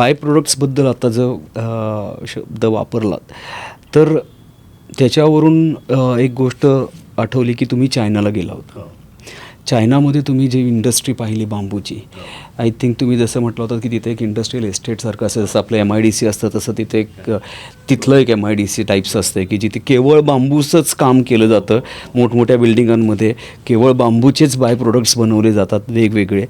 Bye प्रोडक्ट्सबद्दल आता जो अ, शब्द वापरलात. तर त्याच्यावरून एक गोष्ट आठवली की तुम्ही चायनाला गेला होता. चायनामध्ये तुम्ही जी इंडस्ट्री पाहिली बांबूची आय थिंक तुम्ही जसं म्हटलं होतं की तिथे एक इंडस्ट्रियल एस्टेटसारखं असं जसं आपलं एम आय डी सी असतं तसं तिथे एक तिथलं एक M I D C types असते की जिथे केवळ बांबूचंच काम केलं जातं. मोठमोठ्या बिल्डिंगांमध्ये केवळ बांबूचेच बाय प्रोडक्ट्स बनवले जातात वेगवेगळे.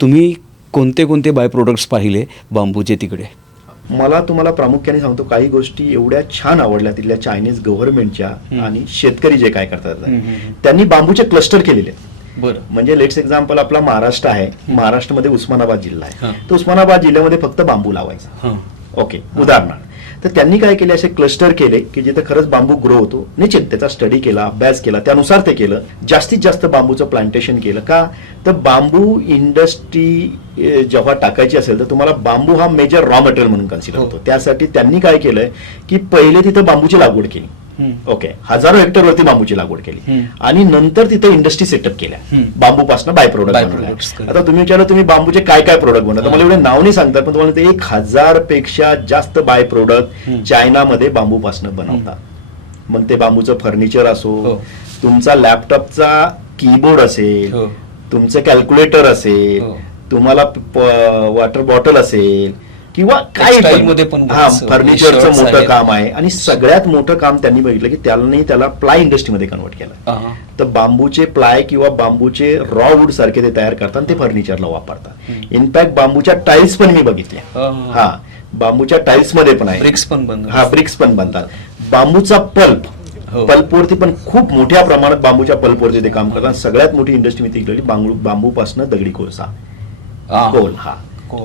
तुम्ही कोणते कोणते बाय प्रोडक्ट्स पाहिले बांबूचे तिकडे? मला तुम्हाला प्रामुख्याने सांगतो काही गोष्टी एवढ्या छान आवडल्या तिथल्या चायनीज गव्हर्नमेंटच्या आणि शेतकरी जे काय करतात. त्यांनी बांबूचे क्लस्टर केलेले. बरं. म्हणजे लेट्स एक्झाम्पल आपला महाराष्ट्र आहे. महाराष्ट्रामध्ये उस्मानाबाद जिल्हा. आहे. तर उस्मानाबाद जिल्ह्यामध्ये फक्त बांबू लावायचा. ओके उदाहरणार्थ. तर त्यांनी काय केले असे क्लस्टर केले की जिथे खरंच बांबू ग्रो होतो. निश्चित त्याचा स्टडी केला अभ्यास केला त्यानुसार ते केलं. जास्तीत जास्त बांबूचं प्लांटेशन केलं. का? तर बांबू इंडस्ट्री जेव्हा टाकायची असेल तर तुम्हाला बांबू हा मेजर रॉ मटेरियल म्हणून कन्सिडर हो. होतो. त्यासाठी त्यांनी काय केलंय की पहिले तिथं बांबूची लागवड केली. ओके हजारो हेक्टरवरती बांबूची लागवड केली. आणि नंतर तिथे इंडस्ट्री सेटअप केल्या. बांबूपासून बाय प्रोडक्ट केले. आता तुम्ही विचारलं तुम्ही बांबूचे काय काय प्रोडक्ट बनवता मला एवढे नाव नाही सांगतात पण तुम्हाला ते एक हजारपेक्षा जास्त बाय प्रोडक्ट. चायनामध्ये बांबूपासून बनवतात मग ते बांबूचं फर्निचर असो हो. तुमचा लॅपटॉपचा कीबोर्ड असेल हो. तुमचं कॅल्क्युलेटर असेल हो. तुम्हाला वॉटर बॉटल असेल किंवा काही Textile मध्ये पण हा फर्निचरचं मोठं. काम आहे. आणि सगळ्यात मोठं काम त्यांनी बघितलं की त्यांनी त्याला प्लाय इंडस्ट्रीमध्ये कन्वर्ट केलं. हां तर बांबूचे प्लाय किंवा बांबूचे रॉ वूड सारखे ते तयार करतात ते फर्निचरला वापरतात. इनफॅक्ट बांबूच्या टाईल्स पण मी बघितल्या हा. हा बांबूच्या टाईल्समध्ये पण आहे. ब्रिक्स पण बंद हा ब्रिक्स पण बनतात. बांबूचा पल्प हो. पल्पवरती पण खूप मोठ्या प्रमाणात बांबूच्या पल्पवरती ते काम करतात. सगळ्यात मोठी इंडस्ट्री मी तिकडली बांबू बांबूपासून दगडी कोळसा. हा. कोल हा.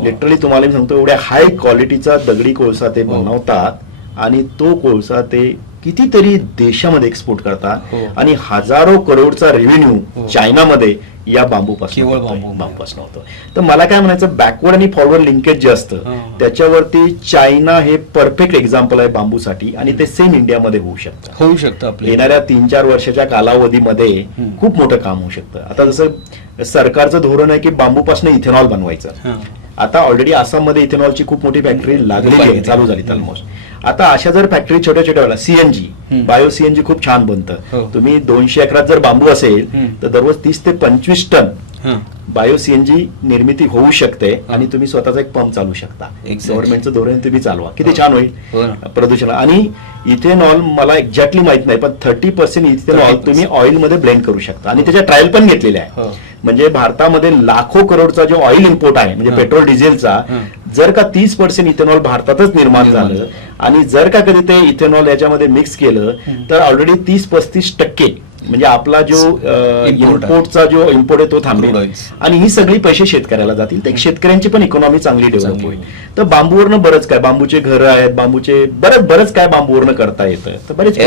लिटरली तुम्हाला मी सांगतो एवढ्या हाय क्वालिटीचा दगडी कोळसा ते हो. बनवतात आणि तो कोळसा ते कितीतरी देशामध्ये एक्सपोर्ट करतात हो. आणि हजारो करोडचा रेव्हेन्यू हो. चायनामध्ये या बांबूपासून केवळ. बांबू. बांबूपासून होतो तर मला काय म्हणायचं बॅकवर्ड आणि फॉरवर्ड लिंकेज जे असतं. त्याच्यावरती चायना हे परफेक्ट एक्झाम्पल आहे बांबूसाठी आणि ते सेम इंडियामध्ये होऊ शकतं होऊ शकतं येणाऱ्या तीन चार वर्षाच्या कालावधीमध्ये. खूप मोठं काम होऊ शकतं आता जसं सरकारचं धोरण आहे की बांबूपासून इथेनॉल बनवायचं. आता ऑलरेडी आसाममध्ये इथेनॉलची खूप मोठी फॅक्टरी लागलेली आहे. चालू झाली. ऑलमोस्ट आता अशा जर फॅक्टरी छोट्या छोट्या सीएनजी. बायो सीएनजी खूप छान हो. बनतं तुम्ही दोनशे एकरात जर बांबू असेल. तर दररोज तीस ते पंचवीस टन हां. बायो सीएनजी निर्मिती होऊ शकते आणि तुम्ही स्वतःचा एक पंप चालू शकता. गव्हर्नमेंटचं धोरण तुम्ही चालवा किती छान हो होईल ना. प्रदूषण आणि इथेनॉल मला एक्झॅक्टली माहीत नाही पण थर्टी पर्सेंट इथेनॉल 30% तुम्ही ऑइलमध्ये ब्लेंड करू शकता आणि त्याच्या ट्रायल पण घेतलेल्या हो. आहे म्हणजे भारतामध्ये लाखो करोडचा जो ऑइल इम्पोर्ट आहे म्हणजे. पेट्रोल डिझेलचा. जर का तीस पर्सेंट इथेनॉल भारतातच निर्माण निर्माण झालं आणि जर का कधी ते इथेनॉल याच्यामध्ये मिक्स केलं तर ऑलरेडी तीस पस्तीस टक्के म्हणजे आपला जो. इम्पोर्टचा जो इम्पोर्ट आहे तो थांबेल. आणि ही सगळी पैसे शेतकऱ्याला जातील तर शेतकऱ्यांची पण इकॉनॉमी चांगली डेव्हलप होईल. तर बांबूवरनं बरंच काय बांबूचे घरं आहेत बांबूचे बरंच बरंच काय बांबूवरनं करता येतं तर बरेच.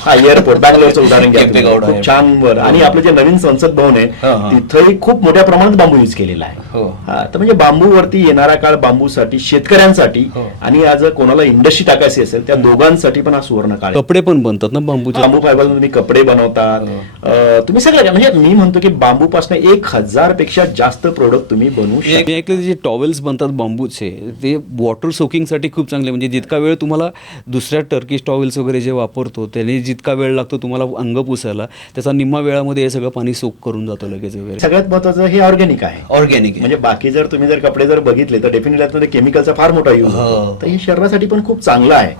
हा एअरपोर्ट बँगलोरचं उदाहरण घ्या. छान वर आणि आपलं जे नवीन संसद भवन हा, आहे हा. तिथंही खूप मोठ्या प्रमाणात बांबू यूज केलेला आहे हो. हा तर म्हणजे बांबूवरती येणारा काळ बांबूसाठी शेतकऱ्यांसाठी हो. आणि आज कोणाला इंडस्ट्री टाकायची असेल त्या दोघांसाठी पण हा सुवर्ण काळ आहे कपडे पण बनतात ना बांबूचे बांबू फायबर तुम्ही कपडे बनवतात हो. तुम्ही सगळं म्हणजे मी म्हणतो की बांबूपासून एक हजारपेक्षा जास्त प्रोडक्ट तुम्ही बनवू शकता. ऐकलं जे टॉवेल्स बनतात बांबूचे ते वॉटर सोकिंगसाठी खूप चांगले म्हणजे जितका वेळ तुम्हाला दुसऱ्या टर्किश टॉवेल्स वगैरे जे वापरतो त्याने जितका वेळ लागतो तुम्हाला अंग पुसायला त्याचा निम्मा वेळामध्ये हे सगळं पाणी सोक करून जातं लगेच वगैरे. सगळ्यात महत्वाचं हे ऑर्गॅनिक आहे. ऑर्गॅनिक म्हणजे बाकी जर तुम्ही जर कपडे जर बघितले तर डेफिनेटली केमिकलचा फार मोठा यूज हो. तर हे शरीरासाठी पण खूप चांगलं आहे.